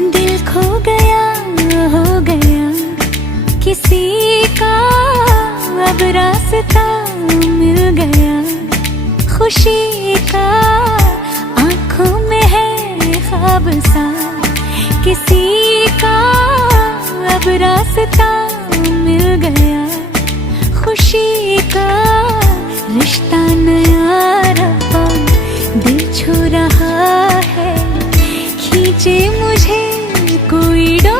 दिल खो गया, हो गया किसी का, अब रास्ता मिल गया खुशी का। आंखों में है ख्वाब सा किसी का, अब रास्ता मिल गया खुशी का। रिश्ता नया रब्बा दिल छू रहा है, खींचे मुझे कोई डोर।